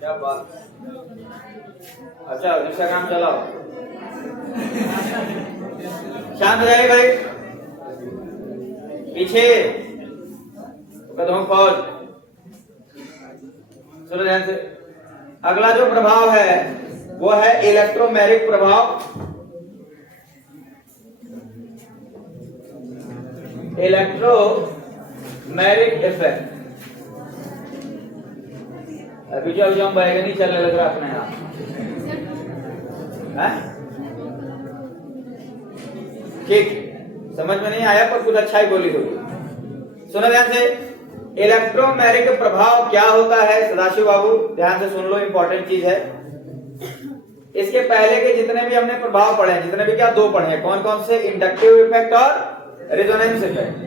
क्या बात। अच्छा इंस्टाग्राम चलाओ। शांत हो जाइए भाई, पीछे कदम फौज। सुनो ध्यान से। अगला जो प्रभाव है वो है इलेक्ट्रोमैग्नेटिक प्रभाव। Electromagnetic effect. अभी जो हम बैगनी चलने लग रहा अपने यहाँ है? ठीक, समझ में नहीं आया पर कुछ अच्छा ही बोली होगी। सुनो ध्यान से। इलेक्ट्रोमैग्नेटिक प्रभाव क्या होता है सदाशिव बाबू, ध्यान से सुन लो, इंपॉर्टेंट चीज है। इसके पहले के जितने भी हमने प्रभाव पढ़े हैं, जितने भी क्या दो पढ़े हैं, कौन कौन से? इंडक्टिव इफेक्ट और रेजोनेंस इफेक्ट।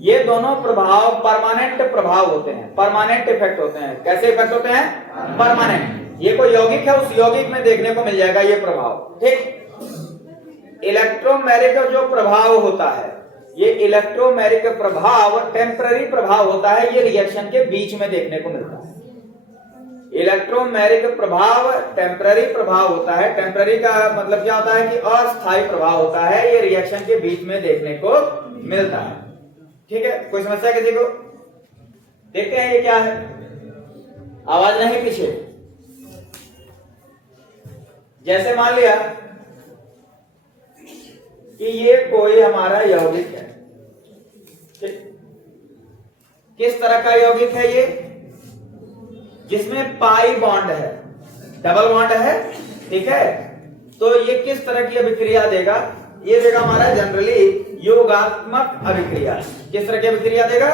ये दोनों प्रभाव परमानेंट प्रभाव होते हैं, परमानेंट इफेक्ट होते हैं। कैसे इफेक्ट होते हैं? परमानेंट। ये कोई यौगिक है, उस यौगिक में देखने को मिल जाएगा ये प्रभाव। ठीक। इलेक्ट्रोमैग्नेटिक जो प्रभाव होता है, ये इलेक्ट्रोमैग्नेटिक प्रभाव टेम्पररी प्रभाव होता है, ये रिएक्शन के बीच में देखने को मिलता है। इलेक्ट्रोमैग्नेटिक प्रभाव टेम्पररी प्रभाव होता है। टेम्पररी का मतलब क्या होता है कि अस्थायी प्रभाव होता है, ये रिएक्शन के बीच में देखने को मिलता है। ठीक है, कोई समस्या किसी को? देखते हैं ये क्या है। आवाज नहीं पीछे। जैसे मान लिया कि ये कोई हमारा यौगिक है, किस तरह का यौगिक है ये? जिसमें पाई बॉन्ड है, डबल बॉन्ड है। ठीक है, तो ये किस तरह की अभिक्रिया देगा? ये देगा हमारा जनरली योगात्मक अभिक्रिया। किस तरह की अभिक्रिया देगा?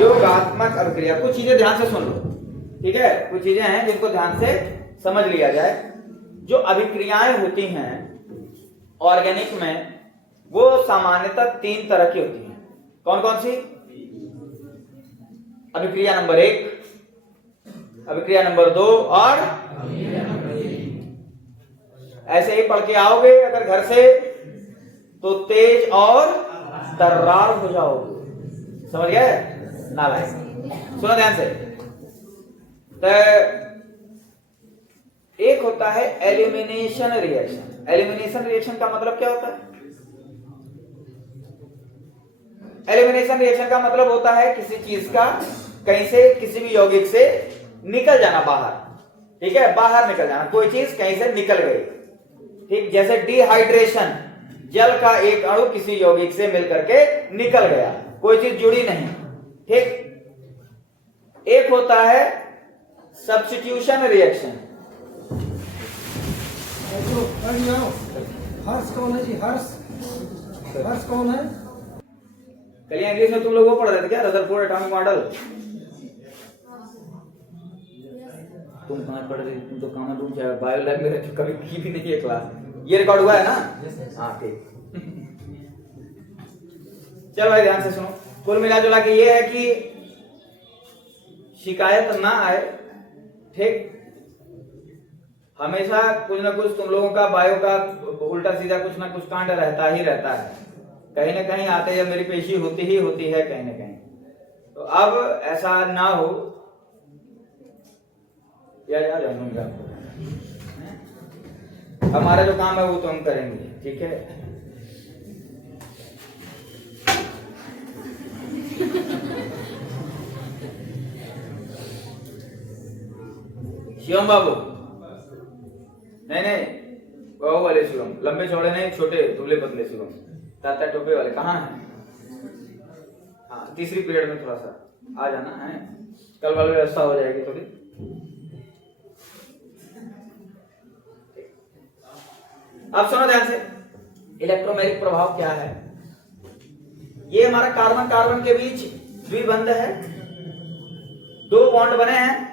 योगात्मक अभिक्रिया। कुछ चीजें ध्यान से सुन लो, ठीक है? कुछ चीजें हैं जिनको ध्यान से समझ लिया जाए। जो अभिक्रियाएं होती हैं ऑर्गेनिक में, वो सामान्यतः तीन तरह की होती हैं। कौन कौन सी? अभिक्रिया नंबर 1, अभिक्रिया नंबर 2 और ऐसे ही पढ़ के आओगे अगर घर से तो तेज और तर्रार हो जाओगे। समझ गए? नालायक। सुनो ध्यान से। तो एक होता है एलिमिनेशन रिएक्शन। एलिमिनेशन रिएक्शन का मतलब क्या होता है? एलिमिनेशन रिएक्शन का मतलब होता है किसी चीज का कहीं से, किसी भी यौगिक से निकल जाना बाहर। ठीक है, बाहर निकल जाना, कोई चीज कहीं से निकल गई। ठीक, जैसे डिहाइड्रेशन, जल का एक अणु किसी यौगिक से मिलकर के निकल गया, कोई चीज जुड़ी नहीं। ठीक। एक होता है सब्स्टिट्यूशन रिएक्शन। हर्ष कौन है जी? हर्ष कौन है? कल इंग्लिश में तुम लोग वो पढ़ रहे थे क्या, रदरफोर्ड एटॉमिक मॉडल? तुम कहाँ पढ़ रहे? तुम तो कॉमन रूम से बायो लैब में रहते, कभी की भी नहीं है क्लास। ये रिकॉर्ड हुआ है ना? हाँ ठीक। चलो भाई ध्यान से सुनो। कुल मिला जुला के ये है कि शिकायत ना आए। ठीक, हमेशा कुछ ना कुछ तुम लोगों का बायो का उल्टा सीधा कुछ ना कुछ कांड रहता ही रहता है। कहीं ना कहीं आते या मेरी पेशी होती ही होती है कहीं ना कहीं। तो अब ऐसा ना हो या जानूंगा, हमारा जो काम है वो तो हम करेंगे। ठीक है, शिवम बाबू, नहीं वो वाले शिवम, लंबे चौड़े नहीं, छोटे दुबले पतले शिवम, ताता टोपे वाले कहाँ हैं? हाँ, तीसरी पीरियड में थोड़ा सा आ जाना है, कल वाली व्यवस्था हो जाएगी थोड़ी। अब सुनो ध्यान से, इलेक्ट्रोमैग्नेटिक प्रभाव क्या है? ये हमारा कार्बन कार्बन के बीच द्विबंध है, दो बॉन्ड बने हैं।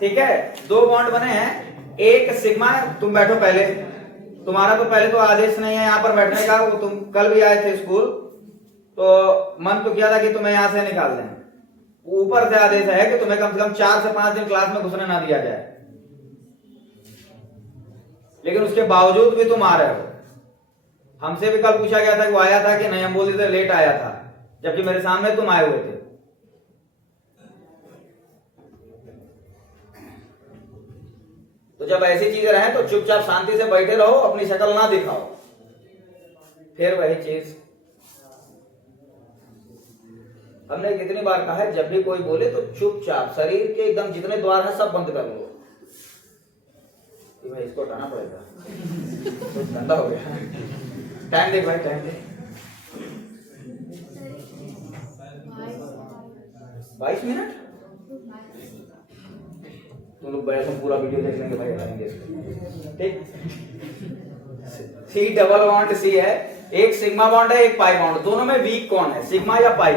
ठीक है, दो बॉन्ड बने हैं। एक सिग्मा, तुम बैठो पहले, तुम्हारा तो पहले तो आदेश नहीं है यहाँ पर बैठने का। वो तुम कल भी आए थे स्कूल तो मन तो किया था कि तुम्हें यहाँ से निकाल दें। ऊपर से आदेश है कि तुम्हें कम से कम 4 से 5 दिन क्लास में घुसने ना दिया जाए, लेकिन उसके बावजूद भी तुम आ रहे हो। हमसे भी कल पूछा गया था कि वो आया था कि नहीं, हम बोलते थे लेट आया था, जबकि मेरे सामने तुम आए हुए थे। तो जब ऐसी चीजें रहें तो चुपचाप शांति से बैठे रहो, अपनी शक्ल ना दिखाओ। फिर वही चीज हमने कितनी बार कहा है, जब भी कोई बोले तो चुपचाप शरीर के एकदम जितने द्वार है सब बंद कर लो। भाई इसको हटाना पड़ेगा, तो गंदा हो गया। टाइम देख भाई, टाइम देख। 22 मिनट। तुम लोग बैठो, पूरा वीडियो देख लेंगे भाई, हटाएंगे इसको। ठीक। सी डबल बॉन्ड सी है, एक सिग्मा बॉन्ड है, एक पाई बॉन्ड। दोनों में वीक कौन है, सिग्मा या पाई?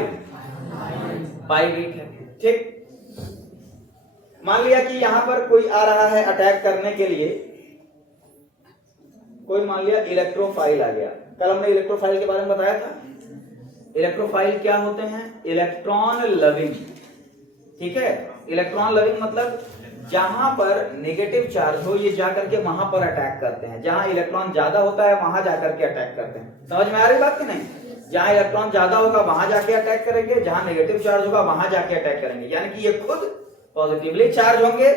पाई वीक है। ठीक। मान लिया कि यहां पर कोई आ रहा है अटैक करने के लिए, कोई मान लिया इलेक्ट्रोफाइल आ गया। कल हमने इलेक्ट्रोफाइल के बारे में बताया था। इलेक्ट्रोफाइल क्या होते हैं? Electron loving. ठीक है, इलेक्ट्रॉन लविंग मतलब जहां पर नेगेटिव चार्ज हो ये जाकर के वहां पर अटैक करते हैं। जहां इलेक्ट्रॉन ज्यादा होता है वहां जाकर के अटैक करते हैं। समझ में आ रही बात कि नहीं? जहां इलेक्ट्रॉन ज्यादा होगा वहां जाके अटैक करेंगे, जहां नेगेटिव चार्ज होगा वहां जाके अटैक करेंगे। यानी कि ये खुद पॉजिटिवली चार्ज होंगे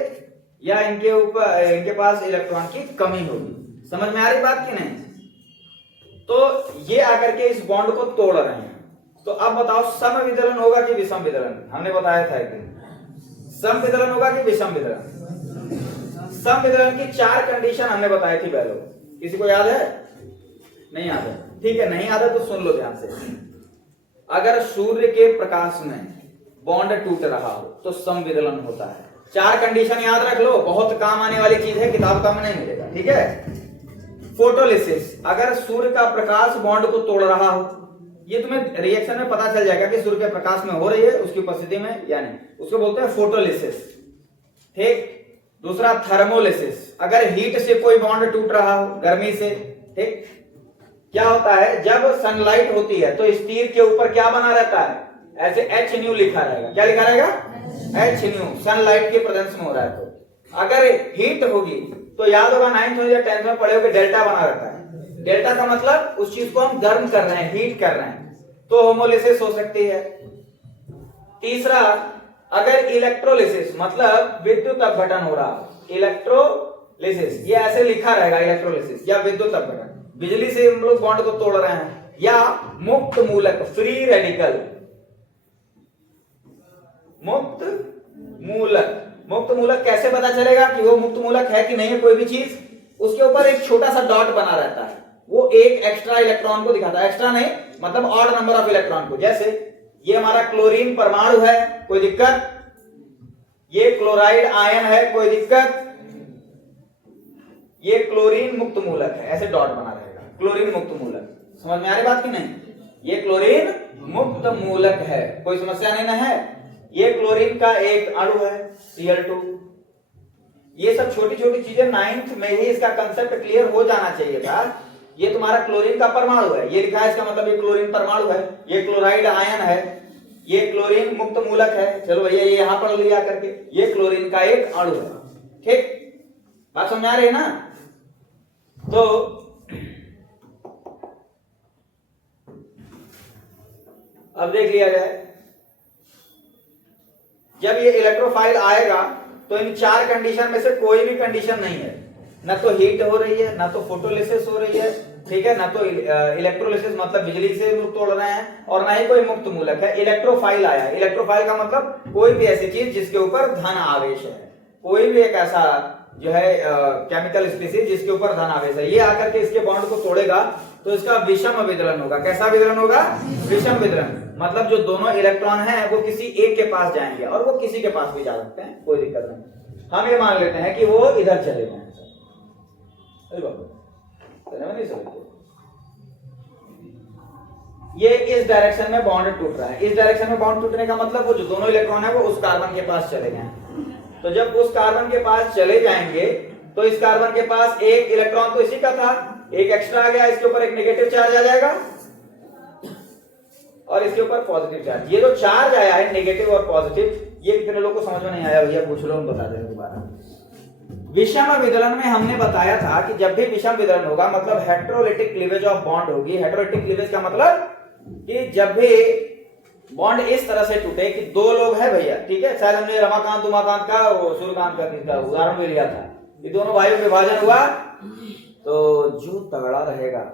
या इनके पास इलेक्ट्रॉन की कमी होगी। समझ में आ रही बात कि नहीं? तो ये आकर के इस बॉन्ड को तोड़ रहे हैं। तो अब बताओ समविदलन होगा कि विषम विदलन? हमने बताया था एक दिन, समविदलन होगा कि विषम विदलन? समविदलन की 4 कंडीशन हमने बताई थी पहले। किसी को याद है? नहीं याद है? ठीक है, नहीं याद है तो सुन लो ध्यान से। अगर सूर्य के प्रकाश में बॉन्ड टूट रहा हो तो समविदलन होता है। 4 कंडीशन याद रख लो, बहुत काम आने वाली चीज है, किताब का में नहीं मिलेगा। ठीक है। फोटोलिसिस, अगर सूर्य का प्रकाश बॉन्ड को तोड़ रहा हो, ये तुम्हें रिएक्शन में पता चल जाएगा कि सूर्य के प्रकाश में हो रही है, उसकी उपस्थिति में, यानी उसको बोलते हैं फोटोलिसिस। ठीक। दूसरा थर्मोलिसिस, अगर हीट से कोई बॉन्ड टूट रहा हो, गर्मी से। ठीक। क्या होता है, जब सनलाइट होती है तो स्टील के ऊपर क्या बना रहता है? ऐसे H लिखा रहेगा। क्या लिखा रहेगा? H, सनलाइट के प्रेजेंस में हो रहा है। तो अगर हीट होगी तो याद होगा 9th में या 10th में पढ़े होगे, डेल्टा बना रहता है। डेल्टा का मतलब उस चीज को हम गर्म कर रहे हैं, हीट कर रहे हैं, तो होमोलिसिस हो सकती है। तीसरा, अगर इलेक्ट्रोलिसिस मतलब विद्युत अपघटन हो रहा है, इलेक्ट्रोलिसिस ये ऐसे लिखा रहेगा, इलेक्ट्रोलिसिस या विद्युत अपघटन, बिजली से हम लोग बॉन्ड को तोड़ रहे हैं। या मुक्त मूलक, फ्री रेडिकल, मुक्त मूलक। मुक्त मूलक कैसे पता चलेगा कि वो मुक्त मूलक है कि नहीं है? कोई भी चीज, उसके ऊपर एक छोटा सा डॉट बना रहता है, वो एक एक्स्ट्रा इलेक्ट्रॉन को दिखाता है। एक्स्ट्रा नहीं मतलब ऑड नंबर ऑफ इलेक्ट्रॉन को। जैसे ये हमारा क्लोरीन परमाणु है, कोई दिक्कत? ये क्लोराइड आयन है, कोई दिक्कत? ये क्लोरीन मुक्त मूलक है, ऐसे डॉट बना रहेगा, क्लोरीन मुक्त मूलक। समझ में आ रही बात की नहीं? ये क्लोरीन मुक्त मूलक है, कोई समस्या नहीं ना है? ये क्लोरीन का एक अणु है, Cl2। ये सब छोटी छोटी चीजें 9th में ही इसका कंसेप्ट क्लियर हो जाना चाहिए था। ये तुम्हारा क्लोरीन का परमाणु है, ये लिखा है, इसका मतलब ये क्लोरीन परमाणु है। ये क्लोराइड आयन है, ये क्लोरीन मुक्त मूलक है। चलो भैया ये यहां पढ़ लिया करके, ये क्लोरीन का एक अणु है। ठीक, बात समझ आ रही है ना? तो अब देख लिया जाए, जब ये इलेक्ट्रोफाइल आएगा तो इन 4 कंडीशन में से कोई भी कंडीशन नहीं है। ना तो हीट हो रही है, ना तो फोटोलिसिस हो रही है, ठीक है, ना तो इलेक्ट्रोलिसिस मतलब बिजली से तोड़ रहे हैं, और ना ही कोई मुक्त मूलक है। इलेक्ट्रोफाइल आया, इलेक्ट्रोफाइल का मतलब कोई भी ऐसी चीज जिसके ऊपर धन आवेश है, कोई भी एक ऐसा जो है केमिकल स्पीसीज जिसके ऊपर धन आवेश है, ये आकर के इसके बॉन्ड को तोड़ेगा तो इसका विषम विदलन होगा। कैसा विदलन होगा? विषम विदलन। मतलब जो दोनों इलेक्ट्रॉन हैं वो किसी एक के पास जाएंगे, और वो किसी के पास भी जा सकते हैं, कोई दिक्कत नहीं। हम ये मान लेते हैं कि वो इधर चले गए। ये इस डायरेक्शन में बॉन्ड टूट रहा है। इस डायरेक्शन में बॉन्ड टूटने का मतलब वो जो दोनों इलेक्ट्रॉन है वो उस कार्बन के पास चले गए। तो जब उस कार्बन के पास चले जाएंगे तो इस कार्बन के पास एक इलेक्ट्रॉन तो इसी का था, एक एक्स्ट्रा आ गया, इसके ऊपर एक नेगेटिव चार्ज आ जाएगा और इसके ऊपर पॉजिटिव चार्ज। ये जो चार्ज आया है नेगेटिव और पॉजिटिव, ये कितने लोगों को समझ में नहीं आया भैया? पूछ लो, हम बता देंगे दोबारा। विषम विदलन में हमने बताया था कि जब भी विषम विदलन होगा मतलब हेटेरोलिटिक क्लीवेज ऑफ बॉन्ड होगी। हेटेरोलिटिक क्लीवेज का मतलब कि जब भी बॉन्ड इस तरह से टूटे कि 2 लोग हैं भैया, ठीक है, शायद हमने रमाकांत उमाकांत का सूर्यकांत का उदाहरण भी लिया था, ये दोनों वायु विभाजन हुआ तो जो तगड़ा रहेगा,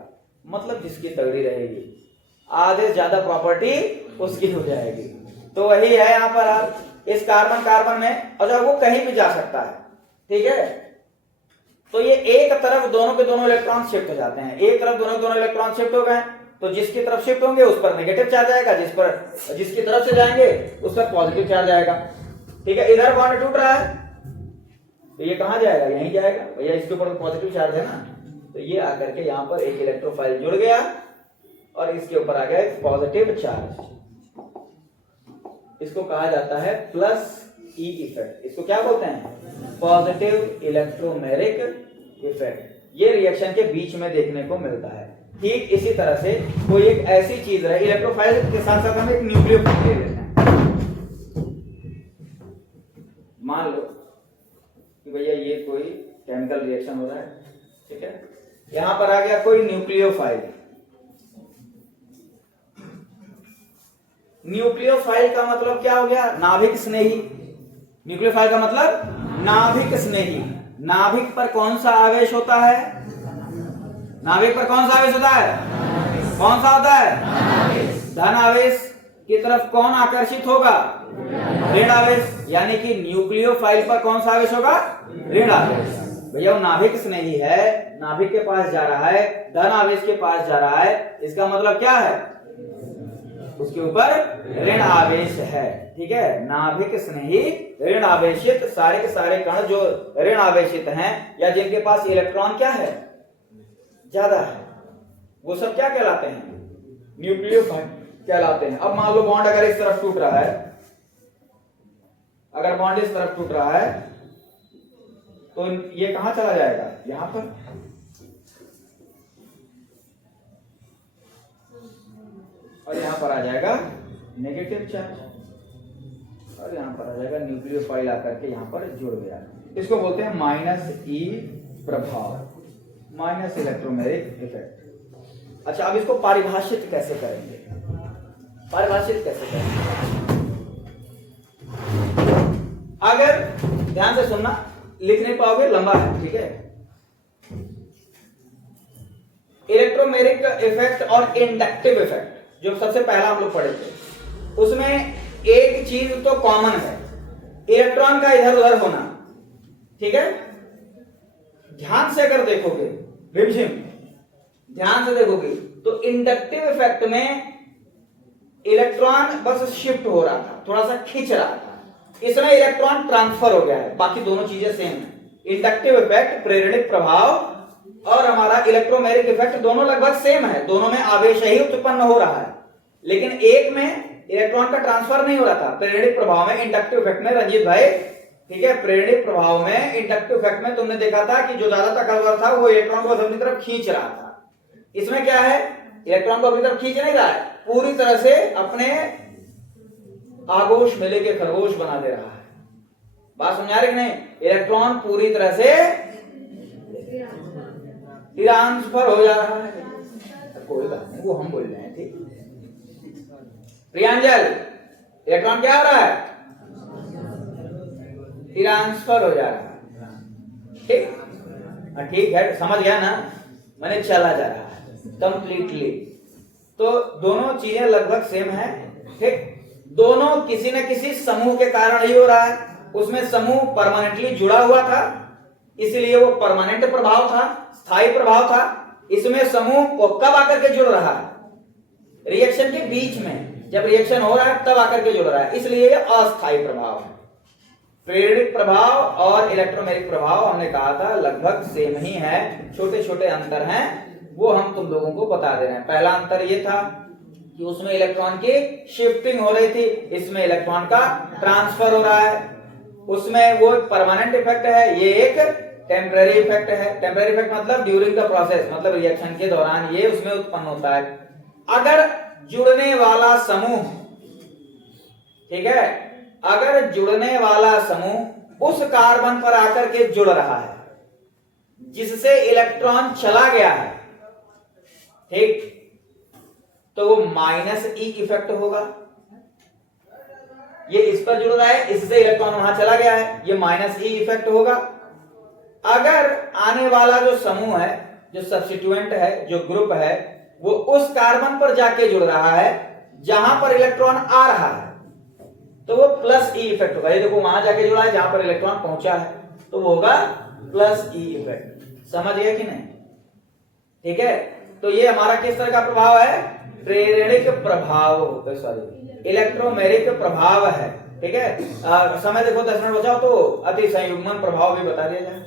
मतलब जिसकी तगड़ी रहेगी, आधे से ज्यादा प्रॉपर्टी उसकी हो जाएगी। तो वही है यहाँ पर आप इस कार्बन कार्बन में, और जब वो कहीं भी जा सकता है, ठीक है। तो ये एक तरफ दोनों के दोनों इलेक्ट्रॉन शिफ्ट हो जाते हैं, एक तरफ दोनों के दोनों इलेक्ट्रॉन शिफ्ट हो गए, तो जिसकी तरफ शिफ्ट होंगे उस पर नेगेटिव चार्ज आएगा, जिसकी तरफ से जाएंगे उस पर पॉजिटिव चार्ज आएगा, ठीक है। इधर बॉन्ड टूट रहा है तो ये कहां जाएगा, यहीं जाएगा भैया, इसके ऊपर पॉजिटिव चार्ज है ना, तो ये आकर के यहाँ पर एक इलेक्ट्रोफाइल जुड़ गया और इसके ऊपर आ गया एक पॉजिटिव चार्ज। इसको कहा जाता है प्लस ई इफेक्ट। इसको क्या बोलते हैं, पॉजिटिव इलेक्ट्रोमेरिक इफेक्ट। ये रिएक्शन के बीच में देखने को मिलता है। ठीक इसी तरह से कोई एक ऐसी चीज रहे, इलेक्ट्रोफाइल के साथ साथ हम एक न्यूक्लियोफाइल ले लेते हैं। मान लो कि भैया ये कोई केमिकल रिएक्शन हो रहा है, ठीक है, यहां पर आ गया कोई न्यूक्लियोफाइल। न्यूक्लियोफाइल का मतलब क्या हो गया, नाभिक स्नेही। न्यूक्लियोफाइल का मतलब नाभिक स्नेही। नाभिक पर कौन सा आवेश होता है, नाभिक पर कौन सा आवेश होता है, कौन सा होता है, धन आवेश की तरफ कौन आकर्षित होगा, ऋण आवेश। यानी कि न्यूक्लियोफाइल पर कौन सा आवेश होगा, ऋण आवेश। भैया वो नाभिक स्नेही है, नाभिक के पास जा रहा है, धन आवेश के पास जा रहा है, इसका मतलब क्या है, उसके ऊपर ऋण आवेश है, ठीक है। नाभिक स्नेही ऋण आवेशित सारे के सारे कण जो ऋण आवेशित हैं या जिनके पास इलेक्ट्रॉन क्या है, ज्यादा है, वो सब क्या कहलाते हैं, न्यूक्लियोफाइल कहलाते हैं। अब मान लो बॉन्ड अगर इस तरफ टूट रहा है, अगर बॉन्ड इस तरफ टूट रहा है तो ये कहां चला जाएगा, यहां पर, और यहां पर आ जाएगा नेगेटिव चार्ज, और यहां पर आ जाएगा न्यूक्लियोफाइल आकर के यहां पर जुड़ गया। इसको बोलते हैं माइनस ई प्रभाव, माइनस इलेक्ट्रोमेरिक इफेक्ट। अच्छा, अब इसको परिभाषित कैसे करेंगे, परिभाषित कैसे करेंगे, अगर ध्यान से सुनना, लिख नहीं पाओगे, लंबा है, ठीक है। इलेक्ट्रोमेरिक इफेक्ट और इंडक्टिव इफेक्ट जो सबसे पहला हम लोग पढ़े थे, उसमें एक चीज तो कॉमन है, इलेक्ट्रॉन का इधर उधर होना, ठीक है। ध्यान से अगर देखोगे, रिमझिम ध्यान से देखोगे तो इंडक्टिव इफेक्ट में इलेक्ट्रॉन बस शिफ्ट हो रहा था, थोड़ा सा खींच रहा था, इसमें इलेक्ट्रॉन ट्रांसफर हो गया है, बाकी दोनों चीजें सेम है। इंडक्टिव इफेक्ट, प्रेरणिक प्रभाव और हमारा इलेक्ट्रोमेरिक इफेक्ट दोनों लगभग सेम है, दोनों में आवेश ही उत्पन्न हो रहा है, लेकिन एक में इलेक्ट्रॉन का ट्रांसफर नहीं हो रहा था, प्रेरणिक प्रभाव में, इंडक्टिव इफेक्ट में। रंजीत भाई, ठीक है, प्रेरणिक प्रभाव में, इंडक्टिव इफेक्ट में तुमने देखा था कि जो ज्यादा ताकतवर था वो इलेक्ट्रॉन को अपनी तरफ खींच रहा था। इसमें क्या है, इलेक्ट्रॉन को अपनी तरफ खींच नहीं रहा है, पूरी तरह से अपने आगोश में लेके खरगोश बना दे रहा है। बात समझा रहे कि नहीं, इलेक्ट्रॉन पूरी तरह से ट्रांसफर हो जा रहा है। कोई बात नहीं, वो हम बोल रहे हैं, ठीक। प्रियांजल, इलेक्ट्रॉन क्या हो रहा है, ट्रांसफर हो जा रहा है, ठीक। ठीक है, समझ गया ना, मैंने चला जा रहा है कंप्लीटली। तो दोनों चीजें लगभग सेम है, ठीक। दोनों किसी न किसी समूह के कारण ही हो रहा है, उसमें समूह परमानेंटली जुड़ा हुआ था, इसलिए वो परमानेंट प्रभाव था, स्थायी प्रभाव था। इसमें समूह को कब आकर के जुड़ रहा है, रिएक्शन के बीच में, जब रिएक्शन हो रहा है तब आकर के जुड़ रहा है, इसलिए ये अस्थायी प्रभाव है। प्रेरणिक प्रभाव और इलेक्ट्रोमेरिक प्रभाव हमने कहा था लगभग सेम ही है, छोटे छोटे अंतर हैं, वो हम तुम लोगों को बता दे रहे हैं। पहला अंतर ये था कि उसमें इलेक्ट्रॉन की शिफ्टिंग हो रही थी, इसमें इलेक्ट्रॉन का ट्रांसफर हो रहा है। उसमें वो परमानेंट इफेक्ट है, ये एक टेम्पररी इफेक्ट है। टेम्पररी इफेक्ट मतलब ड्यूरिंग द प्रोसेस, मतलब रिएक्शन के दौरान ये उसमें उत्पन्न होता है। अगर जुड़ने वाला समूह, ठीक है, अगर जुड़ने वाला समूह उस कार्बन पर आकर के जुड़ रहा है जिससे इलेक्ट्रॉन चला गया है, ठीक, तो वो माइनस ई इफेक्ट होगा। ये इस पर जुड़ रहा है, इससे इलेक्ट्रॉन वहां चला गया है, ये माइनस ई इफेक्ट होगा। अगर आने वाला जो समूह है, जो सब्स्टिट्यूएंट है, जो ग्रुप है, वो उस कार्बन पर जाके जुड़ रहा है जहां पर इलेक्ट्रॉन आ रहा है, तो वो प्लस ई इफेक्ट होगा। ये देखो वहां जाके जुड़ा है जहां पर इलेक्ट्रॉन पहुंचा है, तो वो होगा प्लस ई इफेक्ट। समझ गए कि नहीं? ठीक है, तो ये हमारा किस तरह का प्रभाव है? प्रेरणिक प्रभाव, सॉरी इलेक्ट्रोमेरिक प्रभाव है। ठीक है, समय देखो 10 मिनट बचाओ, तो अति संयुग्मन प्रभाव भी बता दिया जाए।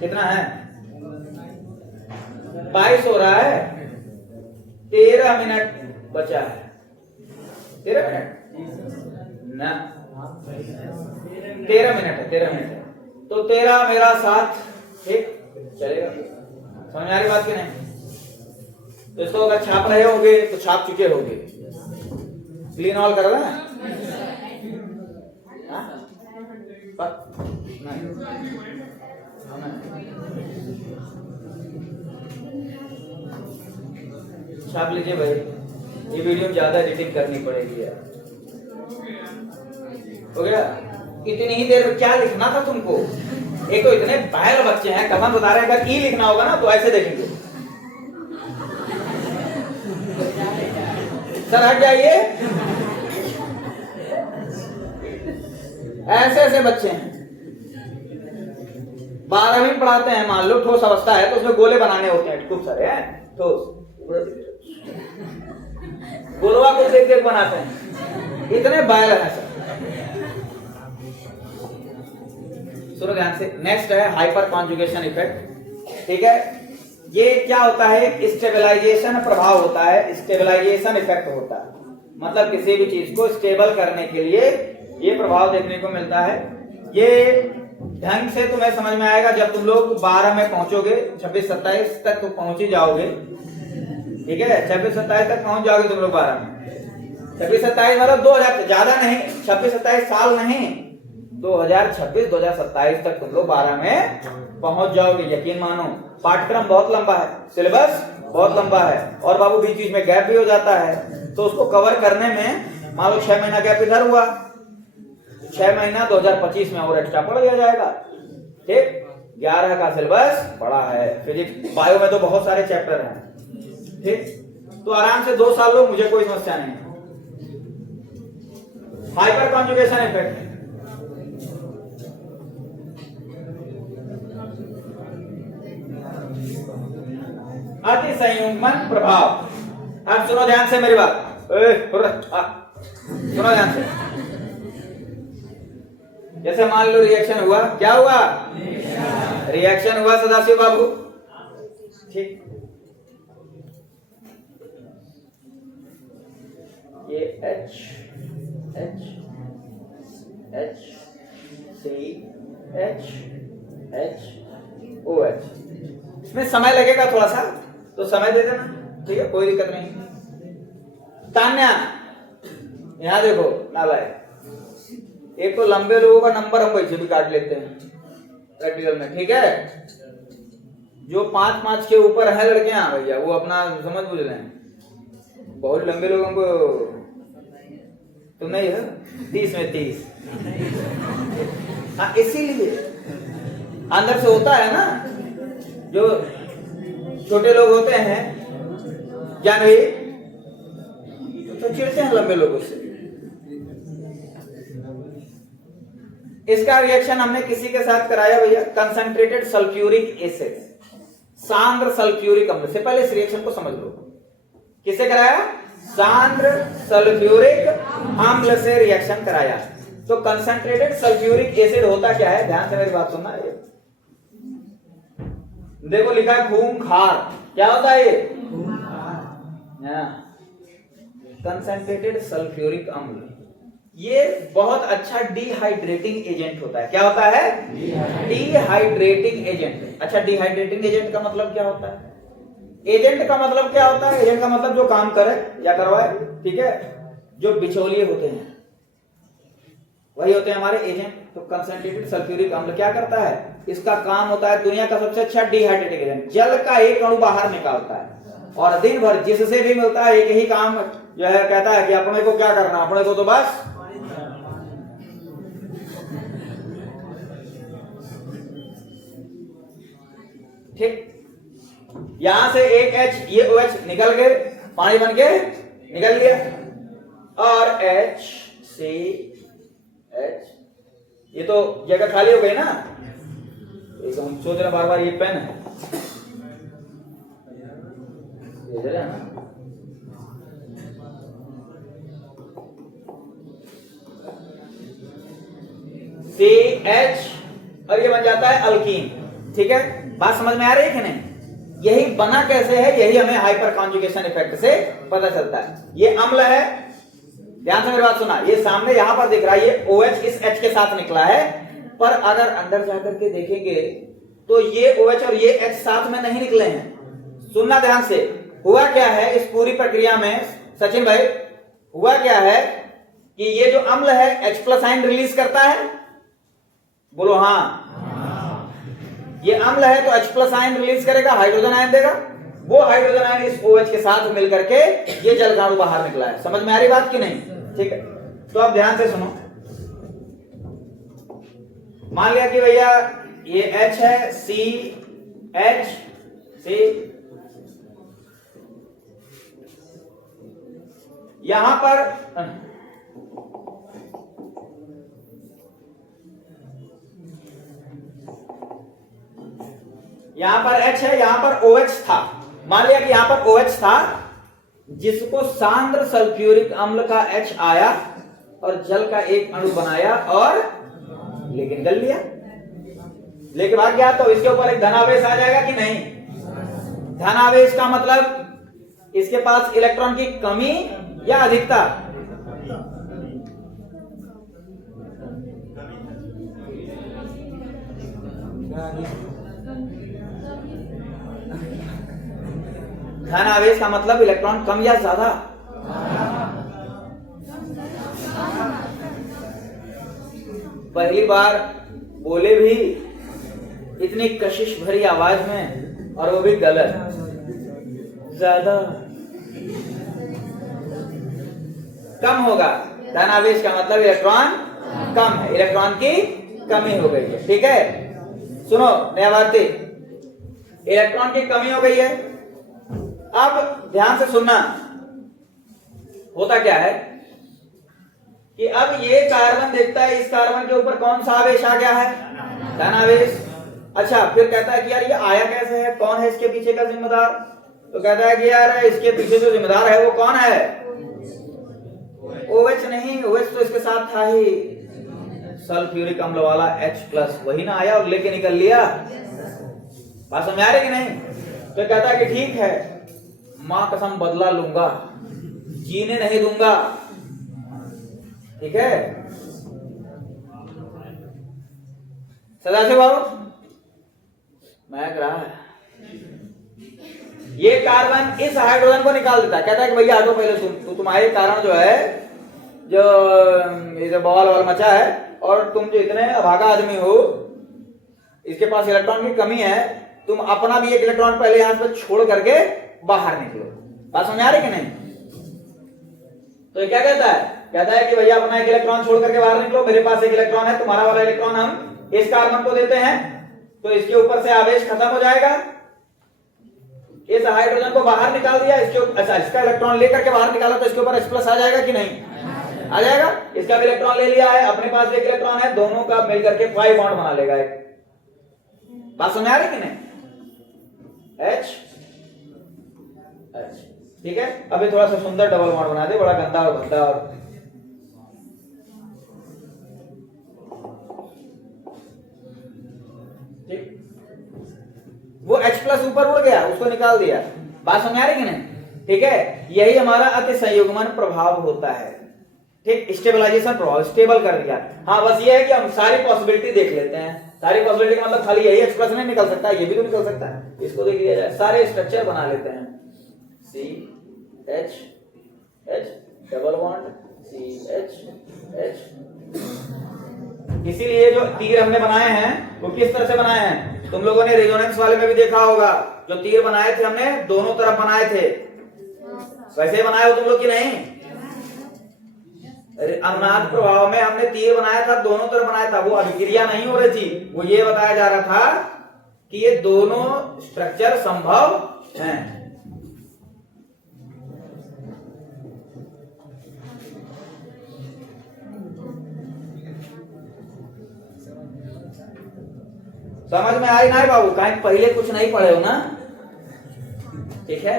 कितना है? 22 हो रहा है, 13 मिनट बचा है। 13 मिनट ना, 13 मिनट है, 13 मिनट है, तो 13 मेरा 7, ठीक चलेगा। समझ आ रही बात की नहीं? तो इसको अगर छाप रहे होगे तो छाप चुके होगे। क्लीन ऑल कर रहे हैं? छाप लीजिए भाई, ये वीडियो ज्यादा एडिटिंग करनी पड़ेगी यार। हो गया? इतनी ही देर में क्या लिखना था तुमको? एक तो इतने बैल बच्चे हैं, कमन बता रहे हैं अगर ई लिखना होगा ना तो ऐसे देखेंगे। सर हट जाइए, ऐसे ऐसे बच्चे हैं। 12वीं में पढ़ाते हैं, मान लो ठोस अवस्था है तो उसमें गोले बनाने होते हैं खूब सारे हैं, ठोस गोलवा को देख देख बनाते हैं। इतने बैल हैं सर। सुनो ध्यान से, नेक्स्ट है हाइपर कॉन्जुगेशन इफेक्ट। ठीक है, ये क्या होता है? स्टेबलाइजेशन प्रभाव होता है, स्टेबलाइजेशन इफेक्ट होता है। मतलब किसी भी चीज को स्टेबल करने के लिए ये प्रभाव देखने को मिलता है। ये ढंग से तुम्हें समझ में आएगा जब तुम लोग 12 में पहुंचोगे, 26-27 तक तो पहुंच ही जाओगे। ठीक है, 26-27 तक पहुंच जाओगे तुम लोग 12 में। 26-27 मतलब 2000, ज्यादा नहीं, 26-27 साल नहीं, 2026-2027 तक तुम लोग 12 में पहुंच जाओगे। यकीन मानो, पाठ्यक्रम बहुत लंबा है, सिलेबस बहुत लंबा है, और बाबू बीच बीच में गैप भी हो जाता है, तो उसको कवर करने में मान लो 6 महीना गैप इधर हुआ, 6 महीना 2025 में और एक्स्ट्रा पढ़ लिया जाएगा। ठीक, 11 का सिलेबस बड़ा है। फिजिक्स बायो में तो बहुत सारे चैप्टर हैं। ठीक, तो आराम से 2 साल लो, मुझे कोई समस्या नहीं। हाइपर कॉन्जुगेशन इफेक्ट, अति संयुग्मन प्रभाव। अब सुनो ध्यान से मेरी बात, सुनो ध्यान से। जैसे मान लो रिएक्शन हुआ, क्या हुआ? रिएक्शन हुआ सदाशिव बाबू। ठीक, ये H H H C H H O H, इसमें समय लगेगा थोड़ा सा, तो समय दे देना। ठीक है, कोई दिक्कत नहीं। तान्या यहां देखो, नालायक, एक तो लंबे लोगों का नंबर हम वैसे भी काट लेते हैं प्रैक्टिकल में। ठीक है, जो 5-5 के ऊपर है लड़कियां भैया, वो अपना समझ बुझ रहे हैं। बहुत लंबे लोगों को तो नहीं है, 30 में 30। हाँ, इसीलिए अंदर से होता है ना, जो छोटे लोग होते हैं जानवी, तो चिढ़ते हैं लंबे लोगों से। इसका रिएक्शन हमने किसी के साथ कराया भैया, कंसंट्रेटेड सल्फ्यूरिक एसिड, सांद्र सल्फ्यूरिक अम्ल से। पहले इस रिएक्शन को समझ लो, किससे कराया? सांद्र सल्फ्यूरिक अम्ल से रिएक्शन कराया। तो कंसंट्रेटेड सल्फ्यूरिक एसिड होता क्या है? ध्यान से मेरी बात सुनना है। देखो लिखा है खूंखार, क्या होता है ये? कंसंट्रेटेड सल्फ्यूरिक अम्ल, ये बहुत अच्छा डिहाइड्रेटिंग एजेंट होता है। क्या होता है? Dehydrating agent. अच्छा, डिहाइड्रेटिंग एजेंट का मतलब क्या होता है? एजेंट का मतलब क्या होता है? एजेंट का मतलब जो काम करे या करवाए। ठीक है, जो बिचौलिए होते हैं वही होते हैं हमारे एजेंट। तो कंसंट्रेटेड सल्फ्यूरिक अम्ल क्या करता है? इसका काम होता है दुनिया का सबसे अच्छा डिहाइड्रेटिंग एजेंट, जल का एक अणु बाहर निकालता है, और दिन भर जिससे भी मिलता है एक ही काम जो है, कहता है कि अपने को क्या करना, अपने को तो बस ठीक, यहां से एक H, ये OH निकल गए, पानी बन के निकल लिया, और HCH, ये तो जगह खाली हो गई ना। एक हम सोच रहे बार बार, ये पेन है ये ना, CH, और ये बन जाता है अल्कीन। ठीक है, बात समझ में आ रही है कि नहीं? यही बना कैसे है, यही हमें हाइपर कॉन्जुगेशन इफेक्ट से पता चलता है। ये अम्ल है, ध्यान से मेरी बात सुना, ये सामने यहां पर दिख रहा है, ये OH इस H के साथ निकला है, पर अगर अंदर जाकर के देखेंगे तो ये OH और ये H साथ में नहीं निकले हैं। सुनना ध्यान से, हुआ क्या है इस पूरी प्रक्रिया में सचिन भाई, हुआ क्या है कि ये जो अम्ल है H+ आयन रिलीज करता है, बोलो हाँ। ये अम्ल है तो H+ आयन रिलीज करेगा, हाइड्रोजन आयन देगा, वो हाइड्रोजन आयन इस OH के साथ मिलकर के ये जलगाणु बाहर निकला है। समझ में आ रही बात कि नहीं? ठीक है, तो अब ध्यान से सुनो, मान लिया कि भैया ये H है, CH, यहां पर H है, यहां पर OH था। मान लिया कि यहां पर OH था, जिसको सांद्र सल्फ्यूरिक अम्ल का H आया और जल का एक अणु बनाया और लेकिन गल लिया, लेके भाग गया, तो इसके ऊपर एक धनावेश आ जाएगा कि नहीं? धनावेश का मतलब इसके पास इलेक्ट्रॉन की कमी या अधिकता? धनावेश का मतलब इलेक्ट्रॉन कम या ज्यादा? पहली बार बोले भी इतनी कशिश भरी आवाज में, और वो भी गलत, ज्यादा कम होगा। धनावेश का मतलब इलेक्ट्रॉन कम है, इलेक्ट्रॉन की कमी हो गई है। ठीक है, सुनो नया भारती, इलेक्ट्रॉन की कमी हो गई है। अब ध्यान से सुनना, होता क्या है कि अब ये कार्बन देखता है, इस कार्बन के ऊपर कौन सा आवेश आ गया है? धनावेश। अच्छा, फिर कहता है कि यार ये आया कैसे है, कौन है इसके पीछे का जिम्मेदार? तो कहता है कि यार इसके पीछे जो जिम्मेदार है वो कौन है? OH नहीं, OH तो इसके साथ था ही, सल्फ्यूरिक अम्ल वाला H+, वही ना आया और लेके निकल लिया। बात समझ आ रही कि नहीं? तो कहता है कि ठीक है, मां कसम बदला लूंगा, जीने नहीं दूंगा। ठीक है, सदाशिव बाबू मैं कह रहा है, ये कार्बन इस हाइड्रोजन को निकाल देता है, कहता है कि भैया हटो पहले, तुम्हारे कारण जो है, जो ये जो बवाल वाल मचा है, और तुम जो इतने अभागा आदमी हो, इसके पास इलेक्ट्रॉन की कमी है, तुम अपना भी एक इलेक्ट्रॉन पहले यहां पर छोड़ करके बाहर निकलो। बात समझ आ रही कि नहीं? तो ये क्या कहता है? कहता है कि भैया अपना एक इलेक्ट्रॉन छोड़ करके बाहर निकलो, मेरे पास एक इलेक्ट्रॉन है, तुम्हारा वाला इलेक्ट्रॉन हम इस कार्बन को देते हैं, तो इसके ऊपर से आवेश खत्म हो जाएगा। इस हाइड्रोजन को बाहर निकाल दिया, इसके अच्छा इसका इलेक्ट्रॉन लेकर के बाहर निकाला, तो इसके ऊपर H+ आ जाएगा कि नहीं? आ जाएगा। इसका भी इलेक्ट्रॉन ले लिया है, अपने पास एक इलेक्ट्रॉन है, दोनों का मिलकर के पाई बॉन्ड बना लेगा एक। बात समझ आ रही कि नहीं? H, ठीक है, अभी थोड़ा सा सुंदर डबल बॉन्ड बना दे, बड़ा गंदा और भद्दा और ठीक, वो H+ ऊपर उड़ गया, उसको निकाल दिया। बात समझ आ रही कि नहीं? ठीक है, यही हमारा अति संयुग्मन प्रभाव होता है। ठीक, स्टेबलाइजेशन प्रभाव, स्टेबल कर दिया। हाँ, बस ये है कि हम सारी पॉसिबिलिटी देख लेते हैं। सारी पॉसिबिलिटी का मतलब खाली यही H+ नहीं निकल सकता, ये भी तो निकल सकता है, इसको देख लिया जाए। सारे स्ट्रक्चर बना लेते हैं, CH, डबल बॉन्ड CH। इसीलिए जो तीर हमने बनाए हैं वो किस तरह से बनाए हैं, तुम लोगों ने रेजोनेंस वाले में भी देखा होगा, जो तीर बनाए थे हमने दोनों तरफ बनाए थे, वैसे बनाए हो तुम लोग की नहीं? अनुनाद प्रभाव में हमने तीर बनाया था, दोनों तरफ बनाया था, वो अभिक्रिया नहीं हो रही थी, वो ये बताया जा रहा था कि ये दोनों स्ट्रक्चर संभव हैं। समझ में आई ना बाबू? कहीं पहले कुछ नहीं पढ़े हो ना, ठीक है?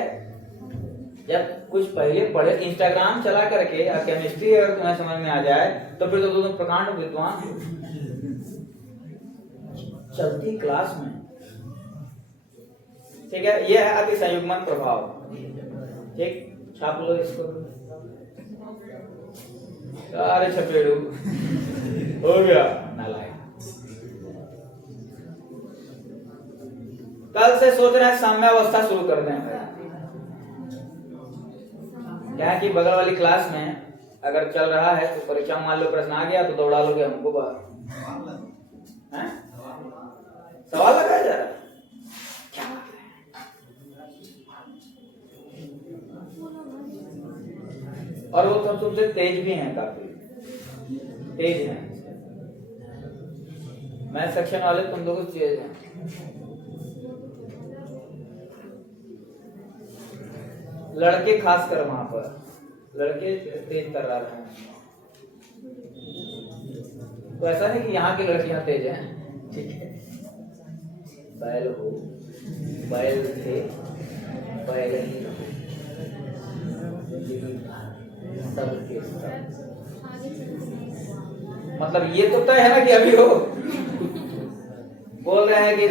जब कुछ पहले पढ़े, इंस्टाग्राम चला करके केमिस्ट्री अगर तुम्हें समझ में आ जाए तो फिर तो तुम प्रकांड विद्वान चलती क्लास में, ठीक है? ये है अति संयुग्मन प्रभाव, ठीक? छाप लो इसको। अरे छपेड़ू हो गया नालायक। कल से सोच रहे हैं साम्यावस्था शुरू कर दें। क्या है कि बगल वाली क्लास में अगर चल रहा है तो परीक्षा मान लो प्रश्न आ गया तो दौड़ा लोगे हमको बाहर। सवाल लगाया जा रहा है, और वो सब तुमसे तेज भी हैं, काफी तेज हैं। मैं सेक्शन वाले तुम लोग तेज हैं। लड़के खासकर वहां पर लड़के तेज कर रहे हैं। तो ऐसा नहीं कि यहाँ की लड़कियां तेज हैं, ठीक है? बैल हो, बैल थे, बैल ही रहो, सबके सब। मतलब ये तो तय है ना कि अभी हो। बोल रहे हैं कि